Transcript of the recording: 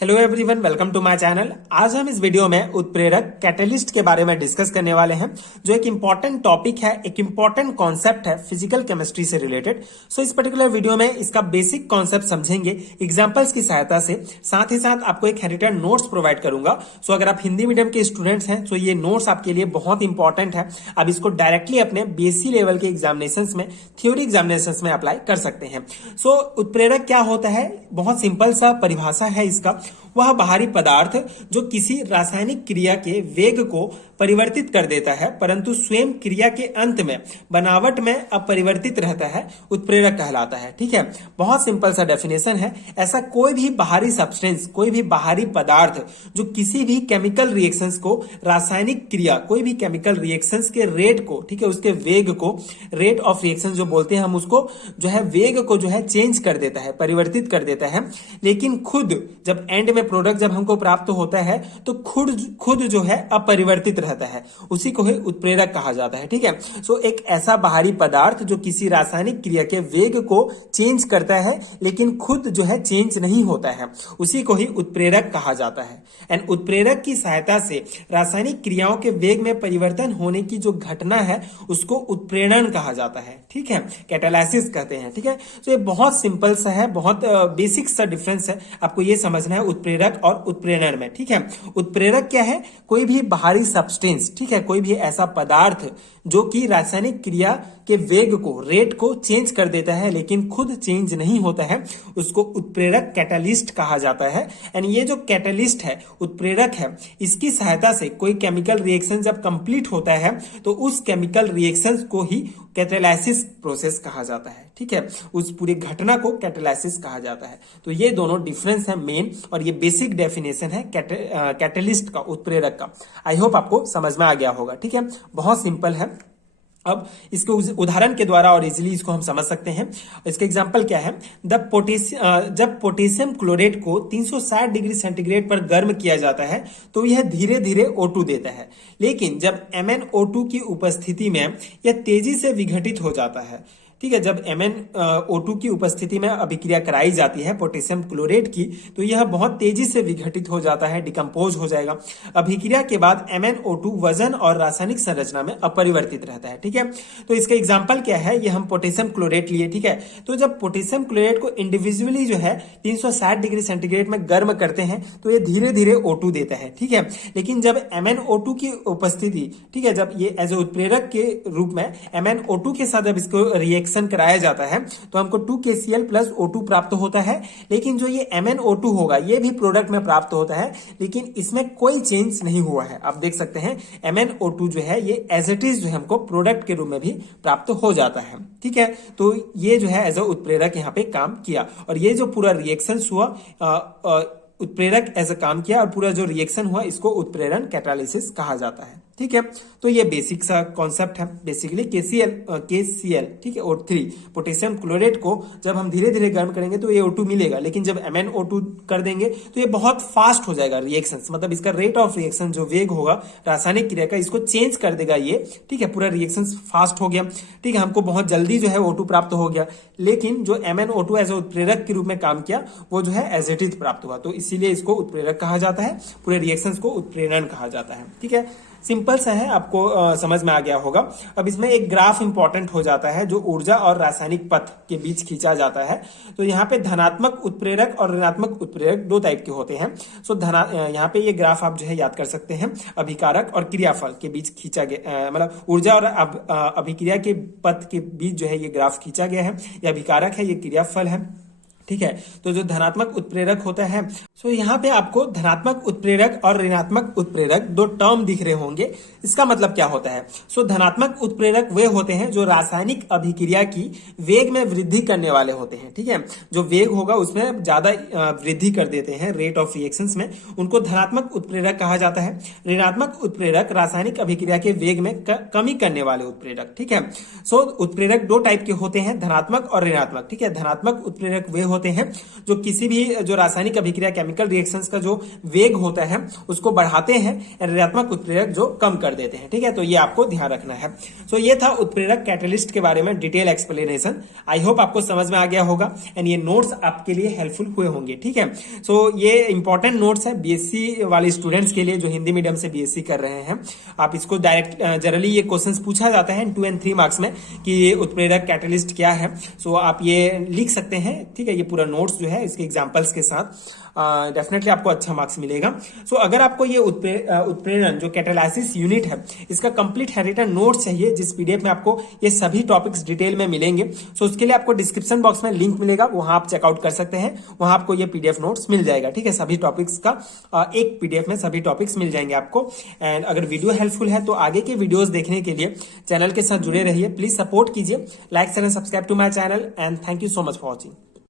Hello everyone, welcome to my channel. आज हम इस वीडियो में उत्प्रेरक कैटलिस्ट के बारे में डिस्कस करने वाले हैं, जो एक इंपॉर्टेंट टॉपिक है, एक इंपॉर्टेंट कॉन्सेप्ट है फिजिकल केमिस्ट्री से रिलेटेड। सो इस पर्टिकुलर वीडियो में इसका बेसिक कॉन्सेप्ट समझेंगे एग्जांपल्स की सहायता से। साथ ही साथ आपको एक हैंडरिटन नोट्स प्रोवाइड करूंगा। सो अगर आप हिंदी मीडियम के स्टूडेंट्स हैं तो ये नोट्स आपके लिए बहुत इंपॉर्टेंट है। आप इसको डायरेक्टली अपने बीएससी लेवल के एग्जामिनेशन में, थ्योरी एग्जामिनेशन में अप्लाई कर सकते हैं। सो उत्प्रेरक क्या होता है, बहुत सिंपल सा परिभाषा है इसका। वह बाहरी पदार्थ जो किसी रासायनिक क्रिया के वेग को परिवर्तित कर देता है, परंतु स्वयं क्रिया के अंत में बनावट में अपरिवर्तित रहता है, उत्प्रेरक कहलाता है। ठीक है, बहुत सिंपल सा डेफिनेशन है। ऐसा कोई भी बाहरी सब्सटेंस, कोई भी बाहरी पदार्थ जो किसी भी केमिकल रिएक्शंस को, रासायनिक क्रिया, कोई भी केमिकल रिएक्शंस के रेट को, ठीक है, उसके वेग को, रेट ऑफ रिएक्शन जो बोलते हैं हम उसको, जो है वेग को जो है चेंज कर देता है, परिवर्तित कर देता है, लेकिन खुद जब एंड में प्रोडक्ट जब हमको प्राप्त होता है तो खुद जो है अपरिवर्तित रहता है, उसी को ही उत्प्रेरक कहा जाता है। ठीक है, सो एक ऐसा बाहरी पदार्थ जो किसी रासायनिक क्रिया के वेग को चेंज करता है लेकिन खुद जो है चेंज नहीं होता है, उसी को ही उत्प्रेरक कहा जाता है। एंड उत्प्रेरक की सहायता से रासायनिक क्रियाओं के वेग में परिवर्तन होने की जो घटना है उसको उत्प्रेरण कहा जाता है। ठीक है, कैटालाइसिस कहते हैं। ठीक है, तो ये बहुत सिंपल सा है, बहुत बेसिक सा डिफरेंस है, आपको ये समझना है उत्प्रेरक और उत्प्रेरण में। ठीक है, उत्प्रेरक क्या है, कोई भी बाहरी सब्सटेंस, ठीक है, कोई भी ऐसा पदार्थ जो कि रासायनिक क्रिया के वेग को, रेट को चेंज कर देता है लेकिन खुद चेंज नहीं होता है, उसको उत्प्रेरक कैटालिस्ट कहा जाता है। एंड ये जो कैटालिस्ट है, उत्प्रेरक है, इसकी सहायता से कोई केमिकल रिएक्शन जब कंप्लीट होता है तो उस केमिकल रिएक्शन को ही कैटालाइसिस प्रोसेस कहा जाता है। ठीक है, उस पूरी घटना को कैटालाइसिस कहा जाता है। तो ये दोनों डिफरेंस है मेन, और ये बेसिक डेफिनेशन है कैटलिस्ट का, उत्प्रेरक का। आई होप आपको समझ में आ गया होगा। ठीक है, बहुत सिंपल है। अब इसके उदाहरण के द्वारा और इजीली इसको हम समझ सकते हैं। इसका एग्जांपल क्या है, जब पोटेशियम क्लोरेट को 360 डिग्री सेंटीग्रेड पर गर्म किया जाता है तो यह धीरे धीरे O2 देता है, लेकिन जब MnO2 की उपस्थिति में यह तेजी से विघटित हो जाता है। ठीक है, जब MnO2 की उपस्थिति में अभिक्रिया कराई जाती है पोटेशियम क्लोरेट की, तो यह बहुत तेजी से विघटित हो जाता है, डिकम्पोज हो जाएगा। अभिक्रिया के बाद MnO2 वजन और रासायनिक संरचना में अपरिवर्तित रहता है। ठीक है, तो इसका एग्जांपल क्या है, ये हम पोटेशियम क्लोरेट लिए। ठीक है, तो जब पोटेशियम क्लोरेट को इंडिविजुअली जो है 360 डिग्री सेंटीग्रेड में गर्म करते हैं तो ये धीरे धीरे O2 देता है। ठीक है, लेकिन जब MnO2 की उपस्थिति, ठीक है, जब ये एज ए उत्प्रेरक के रूप में MnO2 के साथ जब इसको रिएक्शन कराया जाता है तो हमको 2KCl प्लस O2 प्राप्त होता है। लेकिन जो ये MnO2 होगा ये भी प्रोडक्ट में प्राप्त होता है, लेकिन इसमें कोई चेंज नहीं हुआ है। आप देख सकते हैं MnO2 जो है ये एज इट इज जो है हमको प्रोडक्ट के रूप में भी प्राप्त हो जाता है। ठीक है, तो ये जो है एज अ उत्प्रेरक यहाँ पे काम किया, और ये जो पूरा रिएक्शन हुआ उत्प्रेरक ऐसा काम किया, और पूरा जो रिएक्शन हुआ इसको उत्प्रेरण कैटालिसिस कहा जाता है। ठीक है, तो ये बेसिक सा कॉन्सेप्ट है। बेसिकली KCl, ठीक है, O3 पोटेशियम क्लोरेट को जब हम धीरे धीरे गर्म करेंगे तो ये O2 मिलेगा, लेकिन जब MnO2 कर देंगे तो ये बहुत फास्ट हो जाएगा रिएक्शन, मतलब इसका रेट ऑफ रिएक्शन जो वेग होगा रासायनिक क्रिया का, इसको चेंज कर देगा ये। ठीक है, पूरा रिएक्शन फास्ट हो गया। ठीक है, हमको बहुत जल्दी जो है O2 प्राप्त हो गया, लेकिन जो MnO2 एज ए उत्प्रेरक के रूप में काम किया वो जो है एज इट इज प्राप्त हुआ, तो इसीलिए इसको उत्प्रेरक कहा जाता है, पूरे रिएक्शन को उत्प्रेरण कहा जाता है। ठीक है, सिंपल सा है, आपको समझ में आ गया होगा। अब इसमें एक ग्राफ इंपॉर्टेंट हो जाता है जो ऊर्जा और रासायनिक पथ के बीच खींचा जाता है। तो यहाँ पे धनात्मक उत्प्रेरक और ऋणात्मक उत्प्रेरक दो टाइप के होते हैं। सो यहाँ पे ये ग्राफ आप जो है याद कर सकते हैं, अभिकारक और क्रियाफल के बीच खींचा गया, मतलब ऊर्जा और अभिक्रिया के पथ के बीच जो है ये ग्राफ खींचा गया है। ये अभिकारक है, ये क्रियाफल है। ठीक है, तो जो धनात्मक उत्प्रेरक होता है, सो यहाँ पे आपको धनात्मक उत्प्रेरक और ऋणात्मक उत्प्रेरक दो टर्म दिख रहे होंगे। इसका मतलब क्या होता है, सो धनात्मक उत्प्रेरक वे होते हैं जो रासायनिक अभिक्रिया की वेग में वृद्धि करने वाले होते हैं। ठीक है, जो वेग होगा उसमें ज्यादा वृद्धि कर देते हैं रेट ऑफ रिएक्शंस में, उनको धनात्मक उत्प्रेरक कहा जाता है। ऋणात्मक उत्प्रेरक रासायनिक अभिक्रिया के वेग में कमी करने वाले उत्प्रेरक। ठीक है, सो उत्प्रेरक दो टाइप के होते हैं, धनात्मक और ऋणात्मक। ठीक है, धनात्मक उत्प्रेरक वे होते हैं जो किसी भी जो रासायनिक अभिक्रिया केमिकल रिएक्शंस का जो वेग होता है उसको बढ़ाते हैं, ऋणात्मक उत्प्रेरक जो कम कर देते हैं। ठीक है, तो ये आपको ध्यान रखना है। सो ये था उत्प्रेरक कैटलिस्ट के बारे में डिटेल एक्सप्लेनेशन। आई होप आपको समझ में आ गया होगा एंड ये नोट्स आपके लिए हेल्पफुल हुए होंगे। ठीक है, सो ये इंपॉर्टेंट नोट्स है बीएससी वाले स्टूडेंट्स के लिए जो हिंदी मीडियम से बीएससी कर रहे हैं। आप इसको डायरेक्ट जनरली ये क्वेश्चंस पूछा जाता है 2 और 3 मार्क्स में कि उत्प्रेरक कैटलिस्ट क्या है। सो आप ये लिख सकते हैं। ठीक है, ये पूरा नोट्स जो है इसके एग्जांपल्स के साथ डेफिनेटली आपको अच्छा मार्क्स मिलेगा। सो अगर आपको ये उत्प्रेरण जो कैटालाइसिस यूनिट है इसका कंप्लीट हैंडरिटन नोट्स चाहिए जिस पीडीएफ में आपको ये सभी टॉपिक्स डिटेल में मिलेंगे, सो उसके लिए आपको डिस्क्रिप्शन बॉक्स में लिंक मिलेगा, वहां आप चेकआउट कर सकते हैं। वहां आपको ये पीडीएफ नोट्स मिल जाएगा। ठीक है, सभी टॉपिक्स का एक पीडीएफ में सभी टॉपिक्स मिल जाएंगे आपको। एंड अगर वीडियो हेल्पफुल है तो आगे के वीडियोस देखने के लिए चैनल के साथ जुड़े रहिए। प्लीज सपोर्ट कीजिए, like share and subscribe to my channel and thank you so much for watching.